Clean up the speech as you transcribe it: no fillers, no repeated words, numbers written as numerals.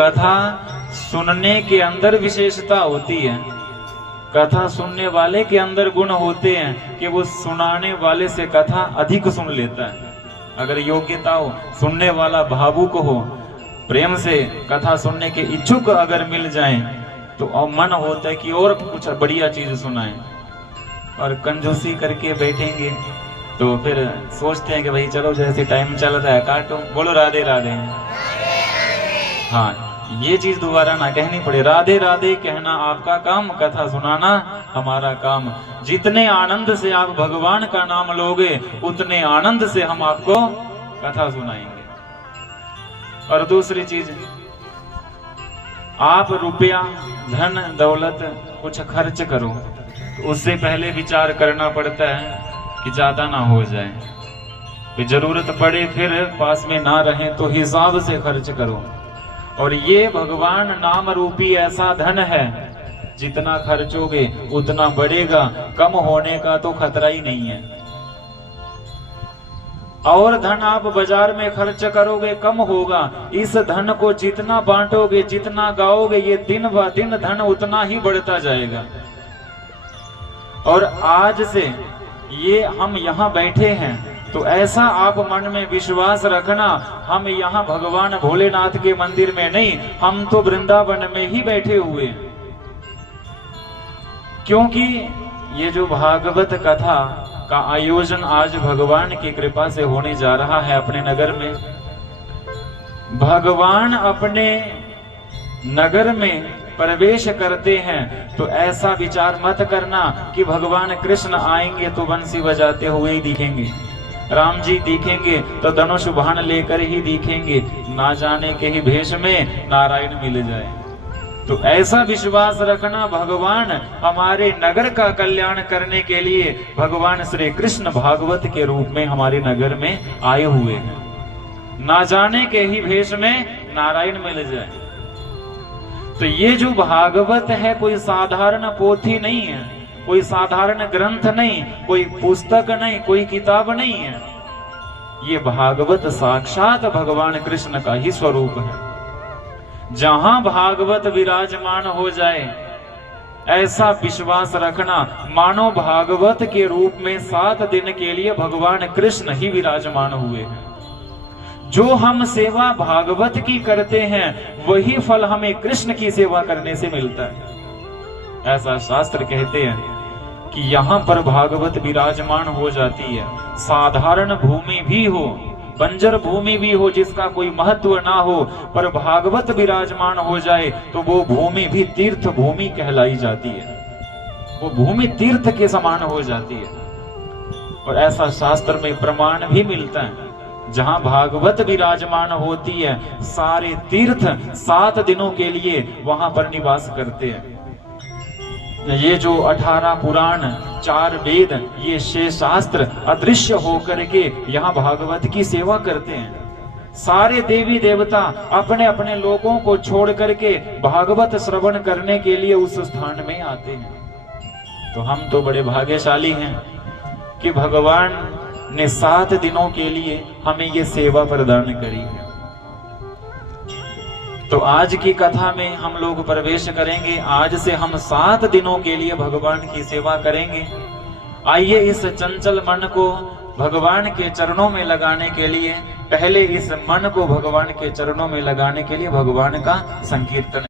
कथा सुनने के अंदर विशेषता होती है, कथा सुनने वाले के अंदर गुण होते हैं कि वो सुनाने वाले से कथा अधिक सुन लेता है। अगर योग्यता हो, सुनने वाला भावुक हो, प्रेम से कथा सुनने के इच्छुक अगर मिल जाए तो मन होता है कि और कुछ बढ़िया चीज सुनाए। और कंजूसी करके बैठेंगे तो फिर सोचते हैं कि भाई चलो जैसे टाइम चल रहा है काटो। बोलो राधे राधे। हाँ, ये चीज दोबारा ना कहनी पड़े। राधे राधे कहना आपका काम, कथा सुनाना हमारा काम। जितने आनंद से आप भगवान का नाम लोगे उतने आनंद से हम आपको कथा सुनाएंगे। और दूसरी चीज, आप रुपया धन दौलत कुछ खर्च करो तो उससे पहले विचार करना पड़ता है कि ज्यादा ना हो जाए, जरूरत पड़े फिर पास में ना रहे तो हिसाब से खर्च करो। और ये भगवान नाम रूपी ऐसा धन है, जितना खर्चोगे उतना बढ़ेगा, कम होने का तो खतरा ही नहीं है। और धन आप बाजार में खर्च करोगे कम होगा, इस धन को जितना बांटोगे जितना गाओगे ये दिन ब दिन धन उतना ही बढ़ता जाएगा। और आज से ये हम यहाँ बैठे हैं तो ऐसा आप मन में विश्वास रखना, हम यहाँ भगवान भोलेनाथ के मंदिर में नहीं, हम तो वृंदावन में ही बैठे हुए हैं। क्योंकि ये जो भागवत कथा का आयोजन आज भगवान की कृपा से होने जा रहा है अपने नगर में। भगवान अपने नगर में प्रवेश करते हैं तो ऐसा विचार मत करना कि भगवान कृष्ण आएंगे तो बंसी बजाते हुए ही दिखेंगे, राम जी दिखेंगे तो धनुष बाण लेकर ही दिखेंगे, ना जाने के ही भेष में नारायण मिल जाए। तो ऐसा विश्वास रखना, भगवान हमारे नगर का कल्याण करने के लिए भगवान श्री कृष्ण भागवत के रूप में हमारे नगर में आए हुए हैं, ना जाने के ही भेष में नारायण मिल जाए। तो ये जो भागवत है कोई साधारण पोथी नहीं है, कोई साधारण ग्रंथ नहीं, कोई पुस्तक नहीं, कोई किताब नहीं है। ये भागवत साक्षात भगवान कृष्ण का ही स्वरूप है। जहां भागवत विराजमान हो जाए ऐसा विश्वास रखना, मानो भागवत के रूप में 7 दिन के लिए भगवान कृष्ण ही विराजमान हुए हैं। जो हम सेवा भागवत की करते हैं वही फल हमें कृष्ण की सेवा करने से मिलता है। ऐसा शास्त्र कहते हैं कि यहाँ पर भागवत विराजमान हो जाती है। साधारण भूमि भी हो, बंजर भूमि भी हो जिसका कोई महत्व ना हो, पर भागवत विराजमान हो जाए तो वो भूमि भी तीर्थ भूमि कहलाई जाती है, वो भूमि तीर्थ के समान हो जाती है। और ऐसा शास्त्र में प्रमाण भी मिलता है, जहां भागवत विराजमान होती है सारे तीर्थ 7 दिनों के लिए वहां पर निवास करते हैं। ये जो 18 पुराण 4 वेद ये 6 शास्त्र अदृश्य होकर के यहाँ भागवत की सेवा करते हैं। सारे देवी देवता अपने अपने लोगों को छोड़ करके भागवत श्रवण करने के लिए उस स्थान में आते हैं। तो हम तो बड़े भाग्यशाली हैं कि भगवान ने 7 दिनों के लिए हमें ये सेवा प्रदान करी है। तो आज की कथा में हम लोग प्रवेश करेंगे। आज से हम 7 दिनों के लिए भगवान की सेवा करेंगे। आइए इस चंचल मन को भगवान के चरणों में लगाने के लिए, पहले इस मन को भगवान के चरणों में लगाने के लिए भगवान का संकीर्तन